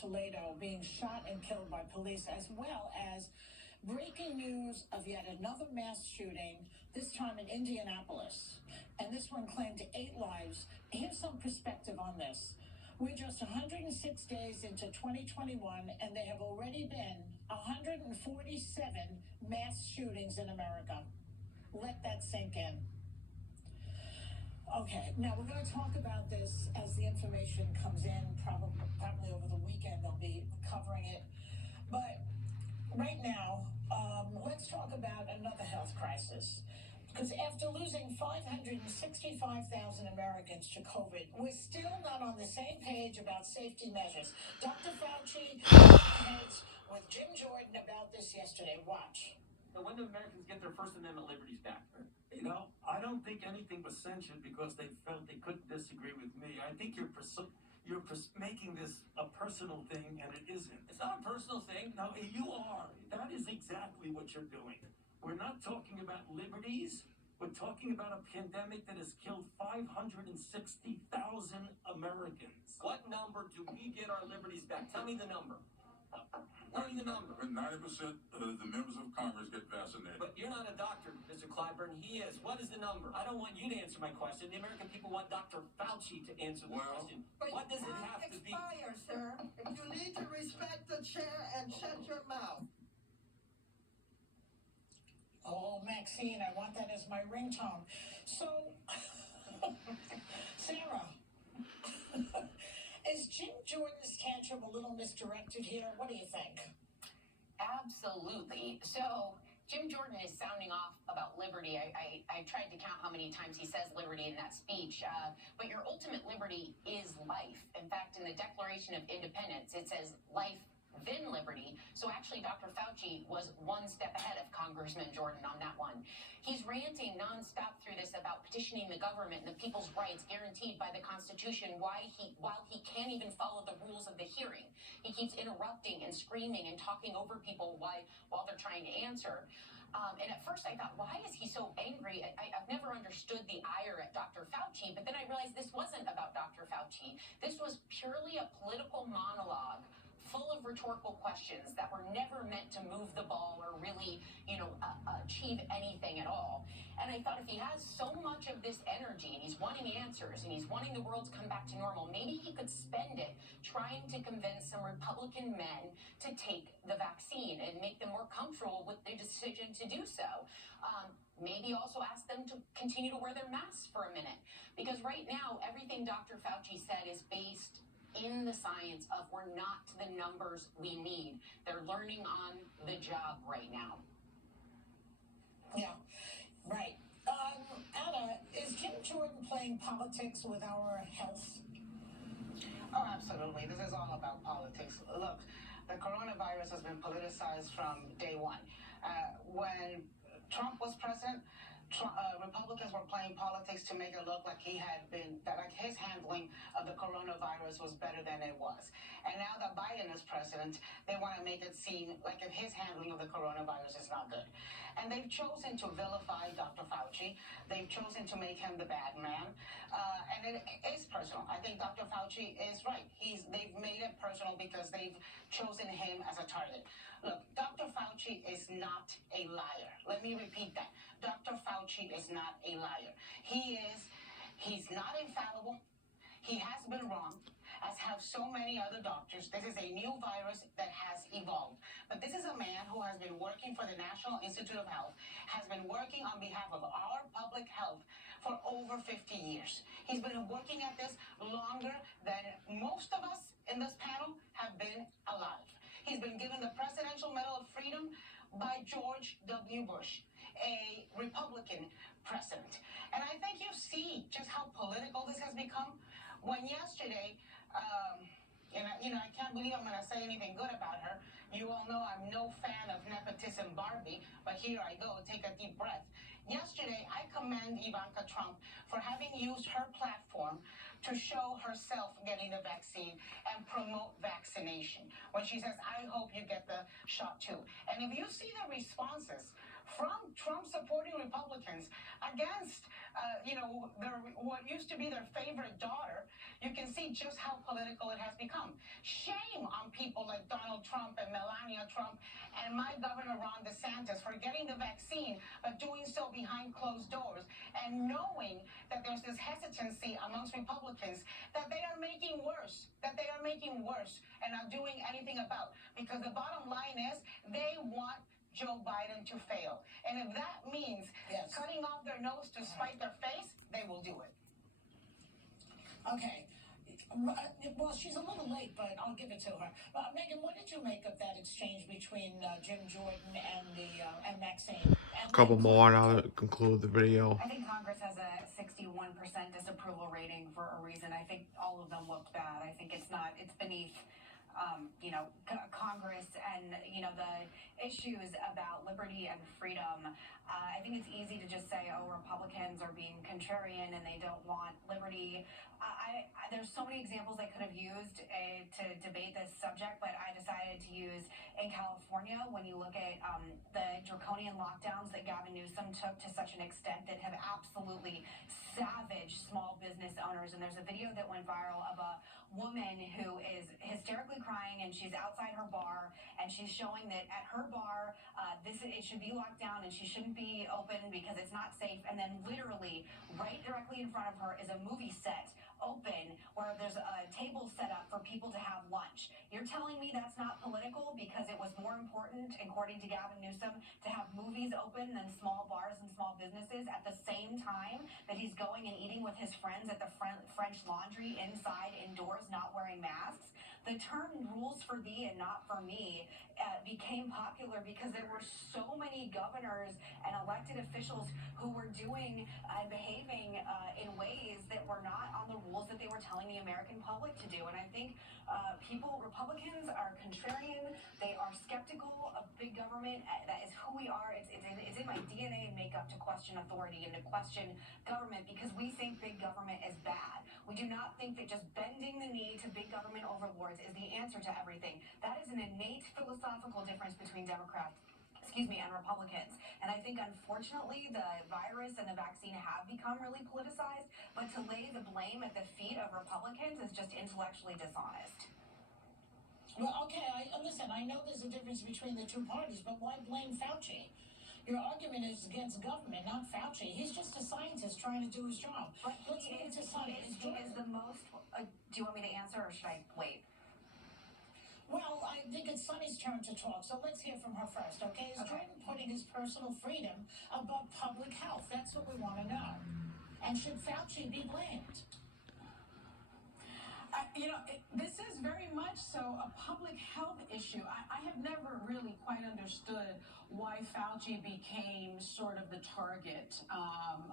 Toledo being shot and killed by police, as well as breaking news of yet another mass shooting, this time in Indianapolis. And this one claimed 8 lives. Here's some perspective on this. We're just 106 days into 2021, and there have already been 147 mass shootings in America. Let that sink in. Okay, now we're going to talk about this as the information comes in. Probably over the weekend they'll be covering it. But right now, let's talk about another health crisis. Because after losing 565,000 Americans to COVID, we're still not on the same page about safety measures. Dr. Fauci heads with Jim Jordan about this yesterday. Watch. And when do Americans get their First Amendment liberties back? You know, I don't think anything was censured because they felt they couldn't disagree with me. I think you're making this a personal thing, and it isn't. It's not a personal thing. No, you are. That is exactly what you're doing. We're not talking about liberties. We're talking about a pandemic that has killed 560,000 Americans. What number do we get our liberties back? Tell me the number. Tell me the number. 90% of the members of Congress get vaccinated. But you're not a doctor, Mr. Clyburn. He is. What is the number? I don't want you to answer my question. The American people want Dr. Fauci to answer the question. But what does it have to be? Sir. You need to respect the chair and shut your mouth. Oh, Maxine, I want that as my ringtone. So, Sarah, is Jim Jordan's tantrum a little misdirected here? What do you think? Absolutely. So Jim Jordan is sounding off about liberty. I tried to count how many times he says liberty in that speech. But your ultimate liberty is life. In fact, in the Declaration of Independence, it says life, then liberty. So actually, Dr. Fauci was one step ahead of Congressman Jordan on that one. He's ranting nonstop through this about petitioning the government and the people's rights guaranteed by the Constitution while he can't even follow the rules of the hearing. He keeps interrupting and screaming and talking over people while they're trying to answer. And at first I thought, why is he so angry? I've never understood the ire at Dr. Fauci, but then I realized this wasn't about Dr. Fauci. This was purely a political monologue full of rhetorical questions that were never meant to move the ball or really, achieve anything at all. And I thought if he has so much of this energy and he's wanting answers and he's wanting the world to come back to normal, maybe he could spend it trying to convince some Republican men to take the vaccine and make them more comfortable with their decision to do so. Maybe also ask them to continue to wear their masks for a minute. Because right now, everything Dr. Fauci said is based in the science of we're not to the numbers we need. They're learning on the job right now. Yeah, right. Anna, is Jim Jordan playing politics with our health? Oh, absolutely. This is all about politics. Look, the coronavirus has been politicized from day one. When Trump was president, Republicans were playing politics to make it look like his handling of the coronavirus was better than it was. And now that Biden is president, they want to make it seem like if his handling of the coronavirus is not good. And they've chosen to vilify Dr. Fauci. They've chosen to make him the bad man. And it is personal. I think Dr. Fauci is right. They've made it personal because they've chosen him as a target. Look, Dr. Fauci is not a liar. Let me repeat that. Dr. Fauci is not a liar. He's not infallible. He has been wrong, as have so many other doctors. This is a new virus that has evolved. But this is a man who has been working for the National Institute of Health, has been working on behalf of our public health for over 50 years. He's been working at this longer than most of us in this panel have been alive. He's been given the Presidential Medal of Freedom by George W. Bush, a Republican president. And I think you see just how political this has become. When yesterday, I can't believe I'm going to say anything good about her. You all know I'm no fan of nepotism Barbie, but here I go. Take a deep breath. Yesterday, I commend Ivanka Trump for having used her platform to show herself getting the vaccine and promote vaccination. When she says, I hope you get the shot too. And if you see the responses from Trump supporting Republicans against, what used to be their favorite daughter, you can see just how political it has become. Shame on people like Donald Trump and Melania Trump and my governor Ron DeSantis for getting the vaccine, but doing so behind closed doors and knowing that there's this hesitancy amongst Republicans that they are making worse, and not doing anything about. Because the bottom line is they want Joe Biden to fail. And if that means cutting off their nose to spite their face, they will do it. Okay. Well, she's a little late, but I'll give it to her. Megan, what did you make of that exchange between Jim Jordan and Maxine? A couple more and I'll conclude the video. I think Congress has a 61% disapproval rating for a reason. I think all of them looked bad. I think it's beneath Congress and, the issues about liberty and freedom. I think it's easy to just say, oh, Republicans are being contrarian and they don't want liberty. There's so many examples I could have used to debate this subject, but I decided to use in California when you look at the draconian lockdowns that Gavin Newsom took to such an extent that have absolutely savaged small business owners. And there's a video that went viral of a woman who is hysterically crying and she's outside her bar and she's showing that at her bar it should be locked down and she shouldn't be open because it's not safe. And then literally right directly in front of her is a movie set open where there's a table set up for people to have lunch. You're telling me that's not political because it was more important, according to Gavin Newsom, to have movies open than small bars and small businesses at the same time that he's going and eating with his friends at the French Laundry inside, indoors, not wearing masks? The term rules for thee and not for me became popular because there were so many governors and elected officials who were doing and behaving in ways that were not on the rules that they were telling the American public to do. And I think Republicans are contrarian. They are skeptical of big government. That is who we are. It's in my DNA and makeup to question authority and to question government because we think big government is bad. We do not think that just bending the knee to big government overlords is the answer to everything. That is an innate philosophical difference between Democrats and Republicans. And I think, unfortunately, the virus and the vaccine have become really politicized, but to lay the blame at the feet of Republicans is just intellectually dishonest. Well, okay, listen, I know there's a difference between the two parties, but why blame Fauci? Your argument is against government, not Fauci. He's just a scientist trying to do his job. But he is the most... do you want me to answer or should I wait? Well, I think it's Sonny's turn to talk, so let's hear from her first, okay? Is Jordan putting his personal freedom above public health? That's what we want to know. And should Fauci be blamed? This is very much so a public health issue. I have never really quite understood why Fauci became sort of the target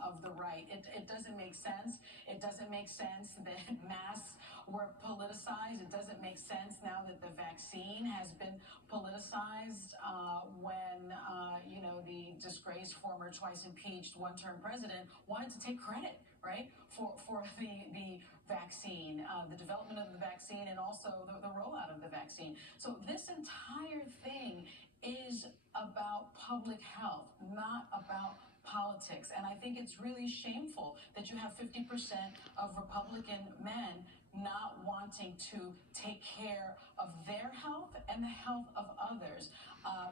of the right. It doesn't make sense. It doesn't make sense that masks were politicized. It doesn't make sense now that the vaccine has been politicized when, the disgraced former twice impeached one-term president wanted to take credit, right, for the vaccine, the development of the vaccine, and also the rollout of the vaccine. So this entire thing is about public health, not about politics. And I think it's really shameful that you have 50% of Republican men not wanting to take care of their health and the health of others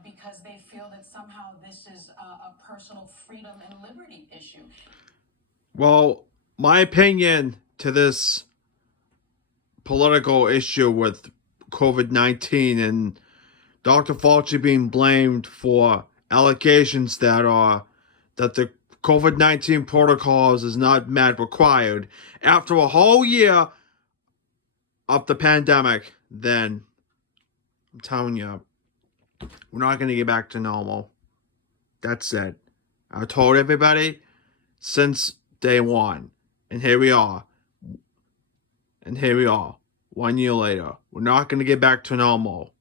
because they feel that somehow this is a personal freedom and liberty issue. Well, my opinion to this political issue with COVID-19 and Dr. Fauci being blamed for allegations that the COVID-19 protocols is not met required after a whole year of the pandemic, then I'm telling you, we're not going to get back to normal. That's it. I told everybody since day one. And here we are. 1 year later. We're not going to get back to normal.